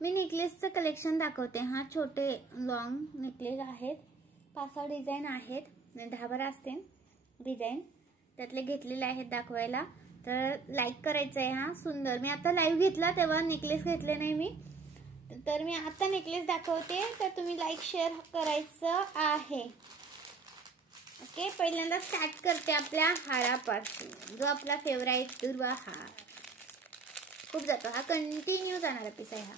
मी नेकलेसचं collection दाखवते। हा छोटे लॉंग नेकलेस आहेत, 5-6 डिझाईन आहेत, 10-12 असते डिझाईन, त्यातले घेतलेले आहेत दाखवायला। तर लाईक करायचं आहे। हा सुंदर, मी आता लाईव्ह घेतला तेव्हा नेकलेस घेतले नाही मी, तर मी आता नेकलेस दाखवते, तर तुम्ही लाईक शेअर करायचं आहे। ओके, पहिल्यांदा स्टार्ट करते आपल्या हारापासून, जो आपला फेवरेट दुर्वा हार खूप जातो, हा कंटिन्यू जाणारा पीस आहे। हा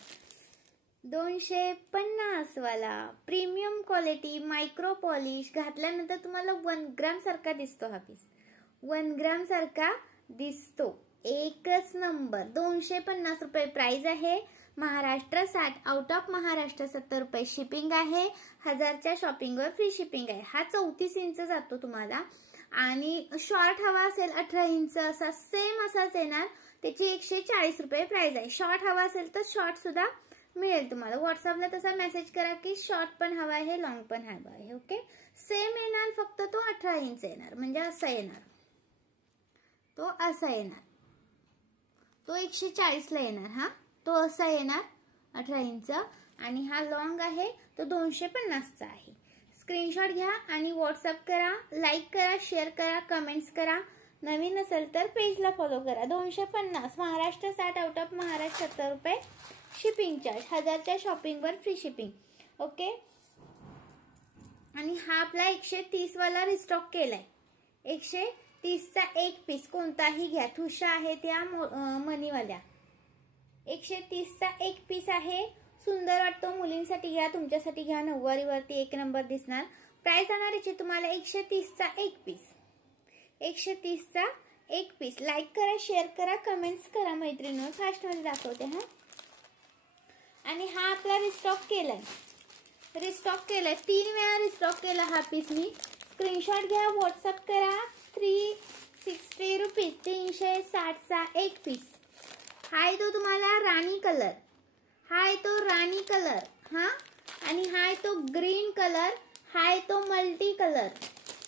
250 वाला प्रीमियम क्वालिटी मायक्रो पॉलिश, घातल्यानंतर तुम्हाला 1 ग्राम सारखा दिसतो। हा पीस 1 ग्राम सारखा दिसतो, एकच नंबर। 250 रुपये प्राइस आहे। महाराष्ट्र 60, आउट ऑफ महाराष्ट्र 70 रुपये शिपिंग आहे। 1000च्या शॉपिंगवर फ्री शिपिंग आहे। हा 34 इंच जातो तुम्हाला, आणि शॉर्ट हवा असेल 18 इंच असा सेम असाच येणार, त्याची 140 रुपये प्राइस आहे। शॉर्ट हवा असेल तर शॉर्ट सुद्धा मिळेल तुम्हाला। व्हॉट्सअपला तसा मेसेज करा की शॉर्ट पण हवा आहे, लॉंग पण हवा आहे। ओके, सेम येणार, फक्त तो 18 इंच येणार, म्हणजे असा येणार, तो असा येणार, तो 140 ला येणार। हा तो असा येणार 18 इंच, आणि हा लॉंग आहे तो 250 चा आहे। स्क्रीनशॉट घ्या आणि व्हॉट्सअप करा, लाईक करा, शेअर करा, कमेंट्स करा। नवीन असेल तर पेजला फॉलो करा। 250, महाराष्ट्र 60, आउट ऑफ महाराष्ट्र 70 रुपये शिपिंग चार्ज, 1000च्या शॉपिंगवर फ्री शिपिंग। ओके, आणि हा आपला 130 वाला रिस्टॉक केलाय। 130 चा एक पीस कोणताही घ्या, ठुशा आहे त्या मनीवाल्या। 130 चा एक पीस आहे, सुंदर वाटतो, मुलींसाठी घ्या, तुमच्यासाठी घ्या, नऊवारीवरती एक नंबर दिसणार। प्राइस जाणार याची तुम्हाला 130 चा एक पीस, 130 चा एक पीस। लाईक करा, शेअर करा, कमेंट्स करा मैत्रिणींनो, फास्ट मध्ये दाखवते। हा आणि हा आपला रिस्टॉक केलाय, 3 वेळा रिस्टॉक केला हा पीस मी। स्क्रीनशॉट घ्या, व्हॉट्सअप करा। 360 रुपीज, 360 चा एक पीस। हाय तो तुम्हाला राणी कलर, हाय तो राणी कलर, हा, आणि हाय तो ग्रीन कलर, हाय तो मल्टी कलर।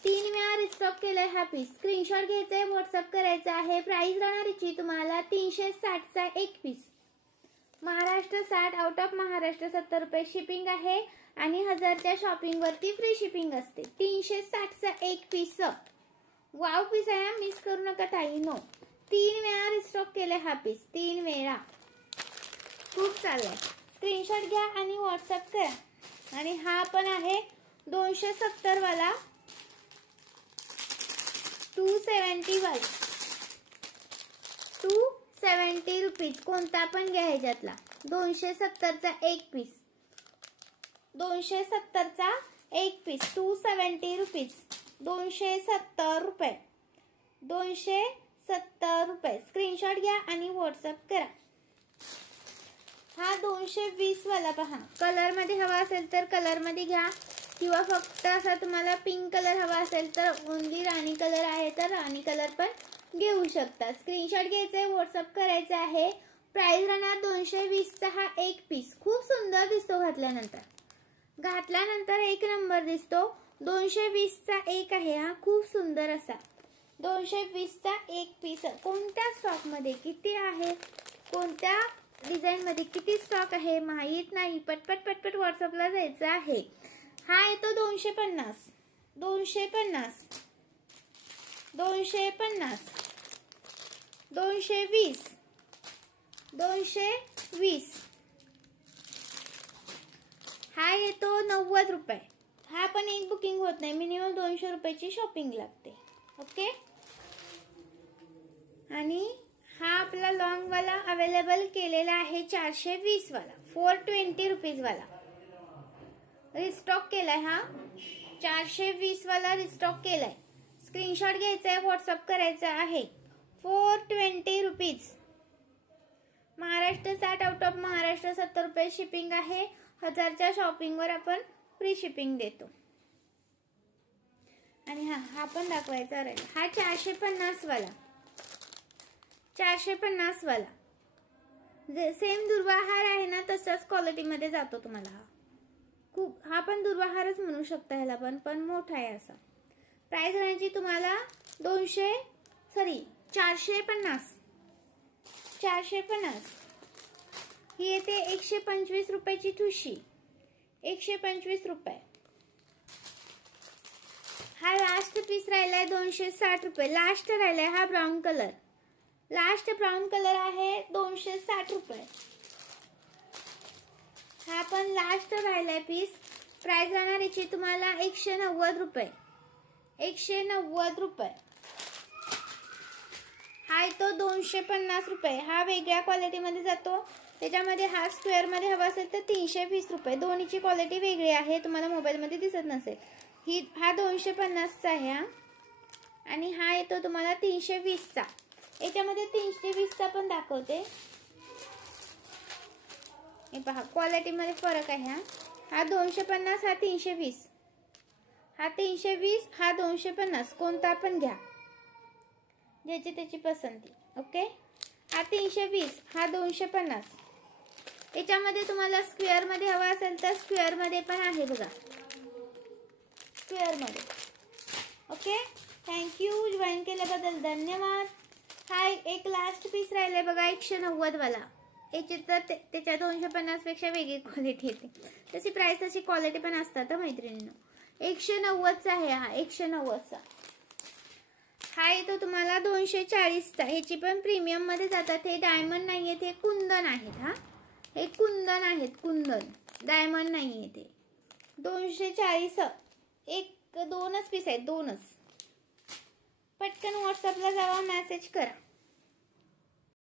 3 वेळा रिस्टॉक केलाय हा पीस। स्क्रीनशॉट घ्यायचाय, व्हॉट्सअप करायचा आहे। प्राइस राहणार याची तुम्हाला 360 चा एक piece, Maharashtra 60, out of Maharashtra 70 रुपये शिपिंग आहे, आणि 1000च्या शॉपिंग वरती फ्री शिपिंग असते। 360 चा एक पीस, वाव पीस आहे, मिस करू नका ताईनो। 3 वेळा रिस्टॉक केलाय हा पीस, 3 वेळा, खूप चाललाय। स्क्रीनशॉट घ्या आणि व्हॉट्सअप करा। आणि हा पण आहे 270 वाला, 270 वाला, 270 रुपीज, कोणता पण घ्या ह्याच्यातला। 270 चा एक पीस, 270 चा एक पीस, 270 रुपीज, 270 रुपये, 270 रुपये। स्क्रीनशॉट घ्या आणि व्हॉट्सअप करा। हा 220 वाला पहा, कलर मध्ये हवा असेल तर कलर मध्ये घ्या, किंवा फक्त असा तुम्हाला पिंक कलर हवा असेल तर ओनली राणी कलर आहे तर राणी कलर पण घेऊ शकता। स्क्रीनशॉट घ्यायचंय, व्हॉट्सअप करायचं आहे। प्राइस राहणार 220 चा हा एक पीस, खूप सुंदर दिसतो घातल्यानंतर, घातल्यानंतर एक नंबर दिसतो। 220 चा एक आहे हा, खूप सुंदर असा 220 चा एक पीस। कोणत्या स्टॉक मध्ये किती आहे, कोणत्या डिझाईन मध्ये किती स्टॉक आहे माहित नाही, पटपट पटपट व्हॉट्सअपला जायचं आहे। हा येतो 250, 250, 250, 220, 220, हा येतो 90 रुपये। हा पण एक बुकिंग होत नाही, मिनिमम 200 रुपयाची शॉपिंग लागते। ओके, आणि हा आपला लॉंग वाला अवेलेबल केलेला आहे 420 वाला, 420 रुपीज वाला रिस्टॉक केलाय। हा 420 वाला रिस्टॉक केलाय। स्क्रीनशॉट घ्यायचा आहे, व्हॉट्सअप करायचा आहे। 420 rupees, Maharashtra 60, out of Maharashtra 70 रुपये शिपिंग आहे। 1000च्या शॉपिंगवर आपण फ्री शिपिंग देतो। आणि हा पण दाखवायचा राहील, हा 450 वाला, 450 वाला सेम दुर्वाहार आहे ना, तशाच क्वालिटी मध्ये जातो तुम्हाला। हा खूप, हा पण दुर्वाहारच म्हणू शकता ह्याला, पण मोठा आहे असा। प्राइस राहायची तुम्हाला 450, 450, ही येते 125 रुपयाची ठुशी, 125 रुपये. हा लास्ट पीस राहिलाय 260 रुपये. लास्ट राहिलाय हा brown colour, last brown colour आहे 260 रुपये. हा पण लास्ट राहिलाय पीस. प्राइस राहणार याची तुम्हाला 190 रुपये, 190 रुपये. हा येतो 250 रुपये. हा वेगळ्या क्वालिटीमध्ये जातो, त्याच्यामध्ये हा स्क्वेअर मध्ये हवा असेल तर 320 रुपये. दोन्हीची क्वालिटी वेगळी आहे, तुम्हाला मोबाईलमध्ये दिसत नसेल. हा 250चा आहे हा, आणि हा येतो तुम्हाला 320चा. याच्यामध्ये 320चा पण दाखवते. हे पहा क्वालिटी मध्ये फरक आहे. हा 250, हा 320, हा 320, हा 250. कोणता पण घ्या, ज्याची त्याची पसंती. ओके. हा 320, हा 250. याच्यामध्ये तुम्हाला स्क्वेअर मध्ये हवा असेल तर स्क्वेअर मध्ये पण आहे बघा, स्क्वेअर मध्ये. ओके. थँक्यू, जॉईन केल्याबद्दल धन्यवाद. हा एक लास्ट पीस राहिलाय बघा 190 वाला. याची तर त्याच्या 250 पेक्षा वेगळी क्वालिटी येते, तशी प्राइस तशी क्वालिटी पण असतात मैत्रिणींनो. 190चा आहे हा, 190चा. हा येतो तुम्हाला 240चा. ह्याची पण प्रीमियम मध्ये जातात. हे डायमंड नाहीये, हे कुंदन आहेत. हा हे कुंदन आहेत, कुंदन, डायमंड नाहीये ते. 240. दोनच पीस आहेत, दोनच. पटकन व्हॉट्सअपला जावा, मेसेज करा.